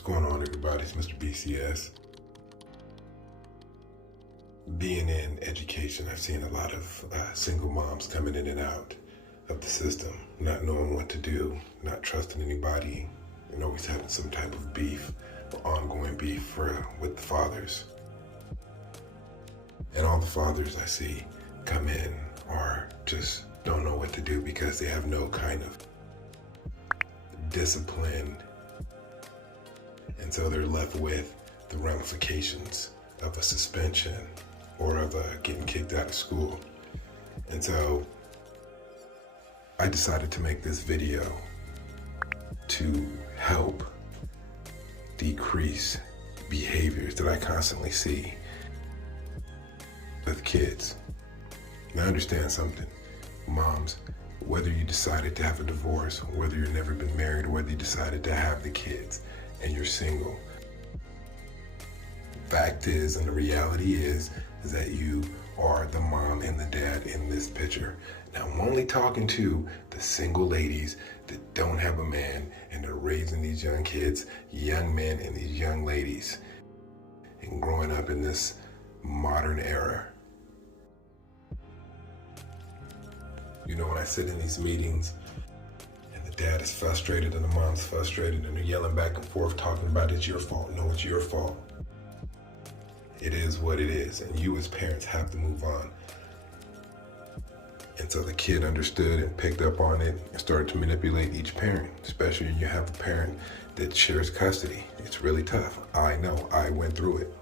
going on, everybody? It's Mr. BCS. Being in education, I've seen a lot of single moms coming in and out of the system, not knowing what to do, not trusting anybody, and always having some type of beef or ongoing beef with the fathers. And all the fathers I see come in are just don't know what to do because they have no kind of discipline. And so they're left with the ramifications of a suspension or of getting kicked out of school. And so I decided to make this video to help decrease behaviors that I constantly see with kids. Now understand something, moms, whether you decided to have a divorce, whether you've never been married, or whether you decided to have the kids and you're single, fact is, and the reality is that you are the mom and the dad in this picture. Now I'm only talking to the single ladies that don't have a man and they're raising these young kids, young men and these young ladies, and growing up in this modern era. You know, when I sit in these meetings and the dad is frustrated and the mom's frustrated and they're yelling back and forth talking about it's your fault. No, it's your fault. It is what it is, and you as parents have to move on. And so the kid understood and picked up on it and started to manipulate each parent, especially when you have a parent that shares custody. It's really tough. I know, I went through it.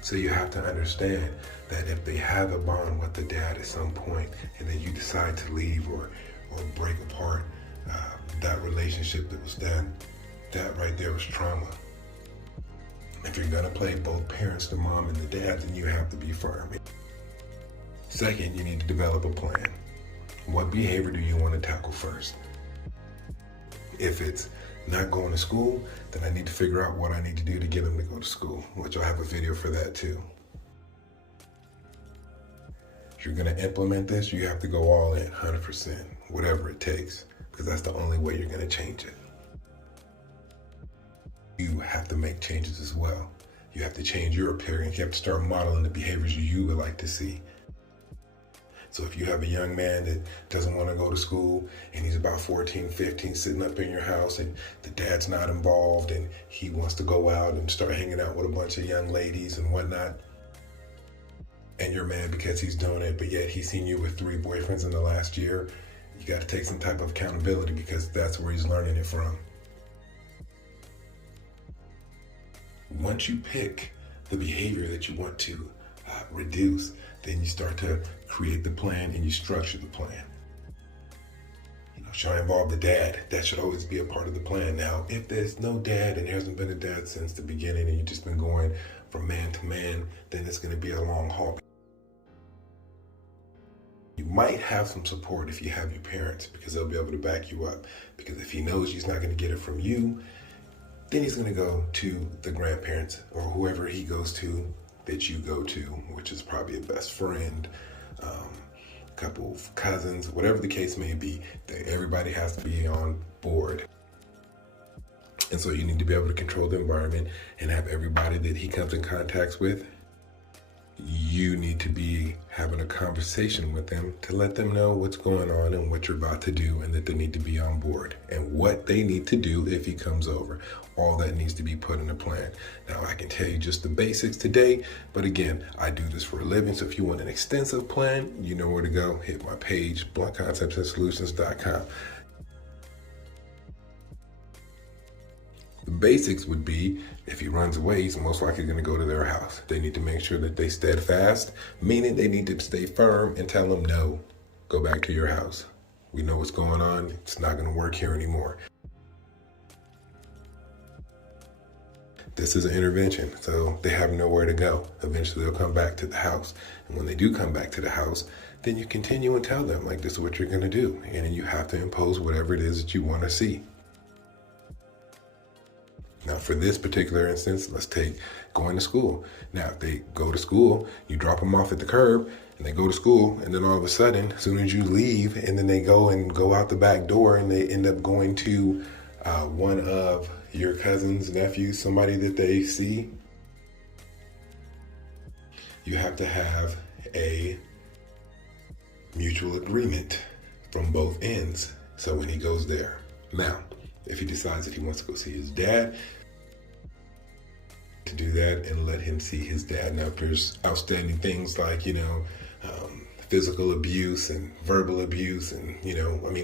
So you have to understand that if they have a bond with the dad at some point and then you decide to leave or break apart that relationship that was done, that right there was trauma. If you're gonna play both parents, the mom and the dad, then you have to be firm. Second, you need to develop a plan. What behavior do you want to tackle first? If it's not going to school, then I need to figure out what I need to do to get them to go to school, which I'll have a video for that too. If you're gonna implement this, you have to go all in, 100%, whatever it takes, because that's the only way you're gonna change it. You have to make changes as well. You have to change your appearance. You have to start modeling the behaviors you would like to see. So if you have a young man that doesn't want to go to school and he's about 14, 15, sitting up in your house and the dad's not involved and he wants to go out and start hanging out with a bunch of young ladies and whatnot, and you're mad because he's doing it, but yet he's seen you with 3 boyfriends in the last year, you got to take some type of accountability because that's where he's learning it from. Once you pick the behavior that you want to reduce, then you start to create the plan and you structure the plan. You know, should I involve the dad? That should always be a part of the plan. Now, if there's no dad and there hasn't been a dad since the beginning and you've just been going from man to man, then it's going to be a long haul. You might have some support if you have your parents because they'll be able to back you up. Because if he knows he's not going to get it from you, then he's going to go to the grandparents or whoever he goes to that you go to, which is probably a best friend, a couple of cousins, whatever the case may be. Everybody has to be on board. And so you need to be able to control the environment and have everybody that he comes in contact with, you need to be having a conversation with them to let them know what's going on and what you're about to do and that they need to be on board and what they need to do if he comes over. All that needs to be put in a plan. Now, I can tell you just the basics today, but again, I do this for a living, so if you want an extensive plan, you know where to go. Hit my page, bluntconceptsandsolutions.com. The basics would be, if he runs away, he's most likely going to go to their house. They need to make sure that they steadfast, meaning they need to stay firm and tell them, no, go back to your house. We know what's going on. It's not going to work here anymore. This is an intervention, so they have nowhere to go. Eventually they'll come back to the house. And when they do come back to the house, then you continue and tell them, like, this is what you're going to do. And then you have to impose whatever it is that you want to see. Now, for this particular instance, let's take going to school. Now, if they go to school, you drop them off at the curb and they go to school, and then all of a sudden, as soon as you leave, and then they go out the back door and they end up going to one of your cousins, nephews, somebody that they see, you have to have a mutual agreement from both ends. So when he goes there, now, if he decides that he wants to go see his dad, to do that and let him see his dad. Now, if there's outstanding things like, physical abuse and verbal abuse and,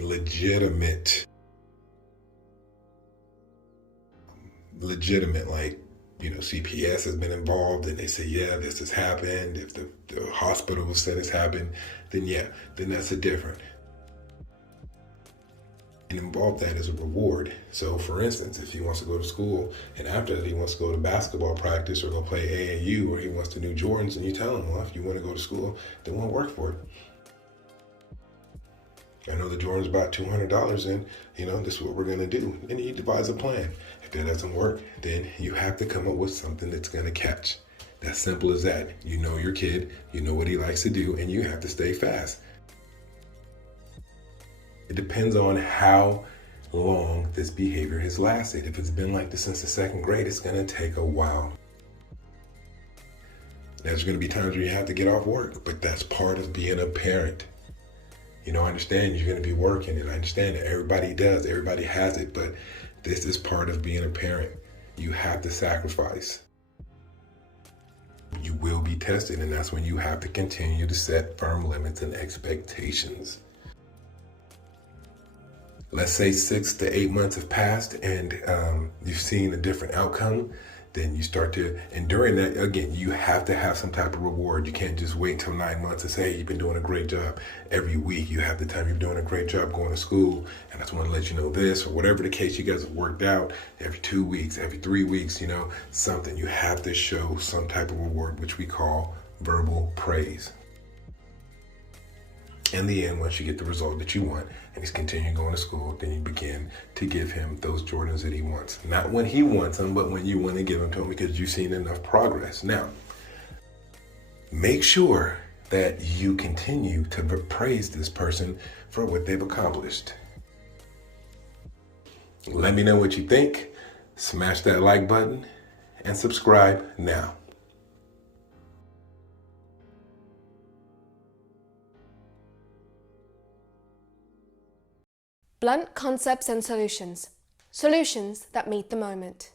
legitimate, like, CPS has been involved and they say, yeah, this has happened. If the hospital said it's happened, then that's a different. And involve that as a reward. So for instance, if he wants to go to school and after that he wants to go to basketball practice or go play AAU or he wants to do Jordans, and you tell him, well, if you want to go to school, then we'll work for it. I know the Jordans about $200 and, this is what we're going to do. And he devises a plan. If that doesn't work, then you have to come up with something that's going to catch. That's simple as that. You know your kid, you know what he likes to do, and you have to stay fast. It depends on how long this behavior has lasted. If it's been like this since the second grade, it's going to take a while. There's going to be times where you have to get off work, but that's part of being a parent. I understand you're going to be working, and I understand that everybody does, everybody has it, but this is part of being a parent. You have to sacrifice. You will be tested, and that's when you have to continue to set firm limits and expectations. Let's say 6 to 8 months have passed and you've seen a different outcome, then you start to, and during that, again, you have to have some type of reward. You can't just wait until 9 months and say, hey, you've been doing a great job. Every week you have the time you're doing a great job going to school, and I just want to let you know this, or whatever the case you guys have worked out. Every 2 weeks, every 3 weeks, something. You have to show some type of reward, which we call verbal praise. In the end, once you get the result that you want and he's continuing going to school, then you begin to give him those Jordans that he wants. Not when he wants them, but when you want to give them to him because you've seen enough progress. Now, make sure that you continue to praise this person for what they've accomplished. Let me know what you think. Smash that like button and subscribe now. Blunt concepts and solutions. Solutions that meet the moment.